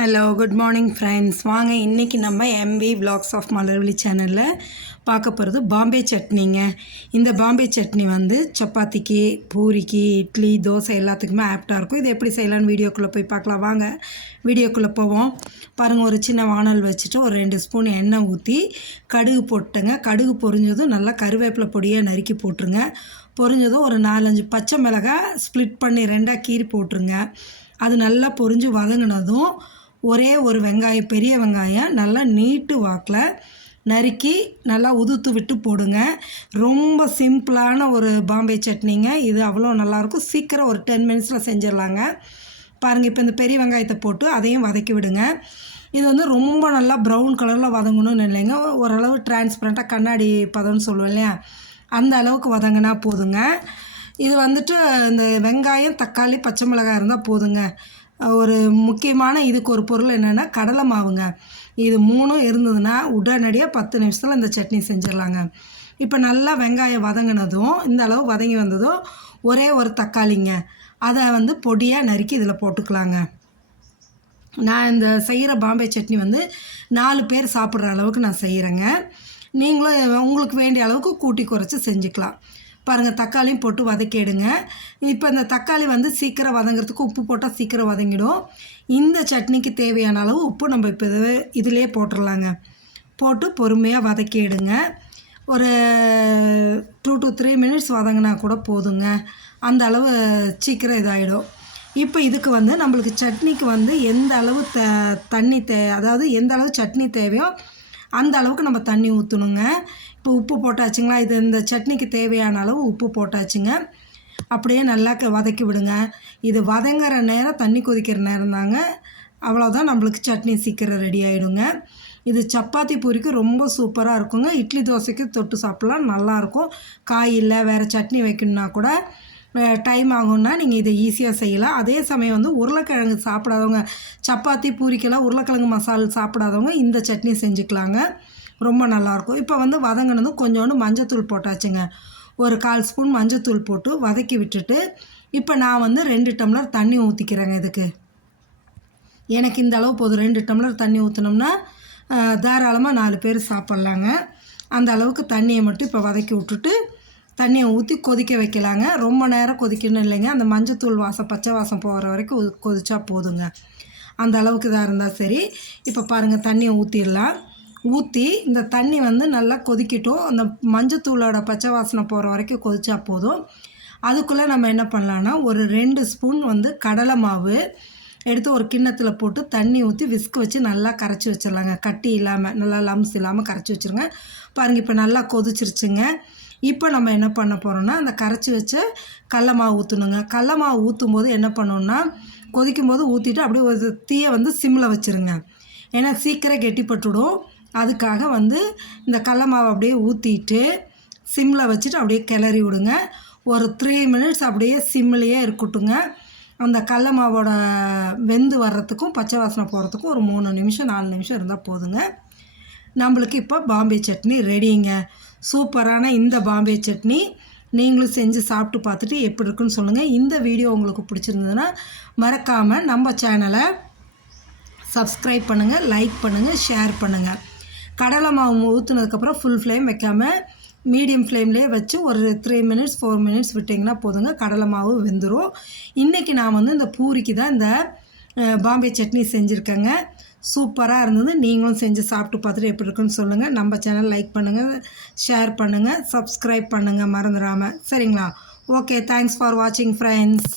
Hello good morning friends வாங்க இன்றைக்கி நம்ம எம்வி vlogs ஆஃப் மலர்வழி சேனலில் பார்க்க போகிறது பாம்பே சட்னிங்க. இந்த பாம்பே சட்னி வந்து சப்பாத்திக்கு பூரிக்கு இட்லி தோசை எல்லாத்துக்குமே ஆப்டாக இருக்கும். இது எப்படி செய்யலாம்னு வீடியோக்குள்ளே போய் பார்க்கலாம். வாங்க வீடியோக்குள்ளே போவோம். பாருங்கள் ஒரு சின்ன வானல் வச்சுட்டு ஒரு ரெண்டு ஸ்பூன் எண்ணெய் ஊற்றி கடுகு போட்டுங்க. கடுகு பொரிஞ்சதும் நல்லா கருவேப்பிலை பொடியாக நறுக்கி போட்டுருங்க. பொரிஞ்சதும் ஒரு நாலஞ்சு பச்சை மிளகாய் ஸ்ப்ளிட் பண்ணி ரெண்டாக கீறி போட்டுருங்க. அது நல்லா பொரிஞ்சு வதங்கினதும் ஒரே ஒரு வெங்காயம் பெரிய வெங்காயம் நல்லா நீட்டு வாக்கில் நறுக்கி நல்லா உதுத்து விட்டு போடுங்க. ரொம்ப சிம்பிளான ஒரு பாம்பே சட்னிங்க. இது அவ்வளோ நல்லாயிருக்கும். சீக்கிரம் ஒரு டென் மினிட்ஸில் செஞ்சிடலாங்க. பாருங்கள் இப்போ இந்த பெரிய வெங்காயத்தை போட்டு அதையும் வதக்கி விடுங்க. இது வந்து ரொம்ப நல்லா ப்ரௌன் கலரில் வதங்கணும்னு இல்லைங்க. ஓரளவு டிரான்ஸ்பரண்ட்டாக கண்ணாடி பதம்னு சொல்லுவோம் இல்லையா? அந்த அளவுக்கு வதங்கினா போதுங்க. இது வந்துட்டு இந்த வெங்காயம் தக்காளி பச்சை மிளகாய் இருந்தால் போதுங்க. ஒரு முக்கியமான இதுக்கு ஒரு பொருள் என்னென்னா கடலை மாவுங்க. இது மூணும் இருந்ததுன்னா உடனடியாக பத்து நிமிஷத்தில் இந்த சட்னி செஞ்சிடலாங்க. இப்போ நல்லா வெங்காயம் வதங்கினதும் இந்த அளவு வதங்கி வந்ததும் ஒரே ஒரு தக்காளிங்க. அதை வந்து பொடியாக நறுக்கி இதில் போட்டுக்கலாங்க. நான் இந்த செய்கிற பாம்பே சட்னி வந்து நாலு பேர் சாப்பிட்ற அளவுக்கு நான் செய்கிறேங்க நீங்களும் உங்களுக்கு வேண்டிய அளவுக்கு கூட்டி குறைச்சி செஞ்சுக்கலாம். பாருங்கள் தக்காளியும் போட்டு வதக்கிடுங்க இப்போ இந்த தக்காளி வந்து சீக்கிரம் வதங்கிறதுக்கு உப்பு போட்டால் சீக்கிரம் வதங்கிடும். இந்த சட்னிக்கு தேவையான அளவு உப்பு நம்ம இப்போ இதிலே போட்டுடலாங்க போட்டு பொறுமையாக வதக்கிடுங்க ஒரு டூ டு த்ரீ மினிட்ஸ் வதங்கினா கூட போதுங்க. அந்த அளவு சீக்கிரம் இதாகிடும் இப்போ இதுக்கு வந்து நம்மளுக்கு சட்னிக்கு வந்து எந்த அளவு த தண்ணி தே அதாவது எந்த அளவு சட்னி தேவையோ அந்த அளவுக்கு நம்ம தண்ணி ஊற்றணுங்க இப்போ உப்பு போட்டாச்சுங்களா? இது இந்த சட்னிக்கு தேவையான அளவு உப்பு போட்டாச்சுங்க. அப்படியே நல்லா க- வதக்கி விடுங்க. இது வதங்குற நேரம் தண்ணி கொதிக்கிற நேரம் தாங்க. அவ்வளோதான் நம்மளுக்கு சட்னி சீக்கிரம் ரெடி ஆகிடுங்க இது சப்பாத்தி பூரிக்கு ரொம்ப சூப்பராக இருக்குங்க. இட்லி தோசைக்கு தொட்டு சாப்பிட்லாம். நல்லாயிருக்கும் காய் இல்லை வேறு சட்னி வைக்கணுன்னா கூட டைம் ஆகும்னா நீங்கள் இதை ஈஸியாக செய்யலாம். அதே சமயம் வந்து உருளைக்கிழங்கு சாப்பிடாதவங்க சப்பாத்தி பூரிக்கெல்லாம் உருளைக்கிழங்கு மசால் சாப்பிடாதவங்க இந்த சட்னி செஞ்சுக்கலாங்க. ரொம்ப நல்லாயிருக்கும். இப்போ வந்து வதங்கினதும் கொஞ்சோண்டு மஞ்சத்தூள் போட்டாச்சுங்க. ஒரு கால் ஸ்பூன் மஞ்சத்தூள் போட்டு வதக்கி விட்டுட்டு இப்போ நான் வந்து ரெண்டு டம்ளர் தண்ணி ஊற்றிக்கிறேங்க இதுக்கு. எனக்கு இந்த அளவு போதும். ரெண்டு டம்ளர் தண்ணி ஊற்றினோம்னா தாராளமாக நாலு பேர் சாப்பிட்லாங்க. அந்த அளவுக்கு தண்ணியை மட்டும் இப்போ வதக்கி விட்டுட்டு தண்ணியை ஊற்றி கொதிக்க வைக்கலாங்க. ரொம்ப நேரம் கொதிக்கணும் இல்லைங்க. அந்த மஞ்சத்தூள் வாசம் பச்சை வாசம் போகிற வரைக்கும் கொ- கொதிச்சா போதுங்க. அந்த அளவுக்கு தான் இருந்தால் சரி. இப்போ பாருங்கள் தண்ணியை ஊற்றிடலாம் ஊற்றி இந்த தண்ணி வந்து நல்லா கொதிக்கட்டும். அந்த மஞ்சத்தூளோட பச்சை வாசனை போகிற வரைக்கும் கொதிச்சா போதும். அதுக்குள்ளே நம்ம என்ன பண்ணலான்னா ஒரு ரெண்டு ஸ்பூன் வந்து கடலை மாவு எடுத்து ஒரு கிண்ணத்தில் போட்டு தண்ணி ஊற்றி விஸ்க் வச்சு நல்லா கரைச்சி வச்சிடலாங்க. கட்டி இல்லாமல் நல்லா லம்ஸ் இல்லாமல் கரைச்சி வச்சுருங்க. பாருங்கள் இப்போ நல்லா கொதிச்சிருச்சுங்க. இப்போ நம்ம என்ன பண்ண போகிறோம்னா அந்த கரைச்சி வச்ச கடல மாவு ஊற்றணுங்க கடல மாவு ஊற்றும் போது என்ன பண்ணணும்னா கொதிக்கும் போது ஊற்றிட்டு அப்படியே ஒரு தீயை வந்து சிம்மில் வச்சுருங்க. ஏன்னா சீக்கிரம் கெட்டிப்பட்டுடும். அதுக்காக வந்து இந்த கடல மாவை அப்படியே ஊற்றிட்டு சிம்மில் வச்சுட்டு அப்படியே கிளறி விடுங்க. ஒரு த்ரீ மினிட்ஸ் அப்படியே சிம்மிலேயே இருக்கட்டுங்க. அந்த கடல மாவோட வெந்து வர்றதுக்கும் பச்சை வாசனை போகிறதுக்கும் ஒரு மூணு நிமிஷம் நாலு நிமிஷம் இருந்தால் போதுங்க. நம்மளுக்கு இப்போ பாம்பே சட்னி ரெடிங்க. சூப்பரான இந்த பாம்பே சட்னி நீங்களும் செஞ்சு சாப்பிட்டு பார்த்துட்டு எப்படி இருக்குன்னு சொல்லுங்கள் இந்த வீடியோ உங்களுக்கு பிடிச்சிருந்ததுன்னா மறக்காமல் நம்ம சேனலை சப்ஸ்கிரைப் பண்ணுங்கள் லைக் பண்ணுங்கள் ஷேர் பண்ணுங்கள் கடலை மாவு ஊற்றுனதுக்கப்புறம் ஃபுல் ஃப்ளேம் வைக்காமல் மீடியம் ஃப்ளேம்லேயே வச்சு ஒரு த்ரீ மினிட்ஸ் ஃபோர் மினிட்ஸ் விட்டிங்கன்னா போதுங்க. கடலை மாவு வெந்துடும் இன்றைக்கி நான் வந்து இந்த பூரிக்கு தான் இந்த பாம்பே சட்னி செஞ்சுருக்கேங்க. சூப்பராக இருந்தது. நீங்களும் செஞ்சு சாப்பிட்டு பார்த்துட்டு எப்படி இருக்குன்னு சொல்லுங்கள் நம்ம சேனல் லைக் பண்ணுங்கள் ஷேர் பண்ணுங்கள் சப்ஸ்கிரைப் பண்ணுங்கள் மறந்துடாமல் சரிங்களா? ஓகே தேங்க்ஸ் ஃபார் வாட்சிங் ஃப்ரெண்ட்ஸ்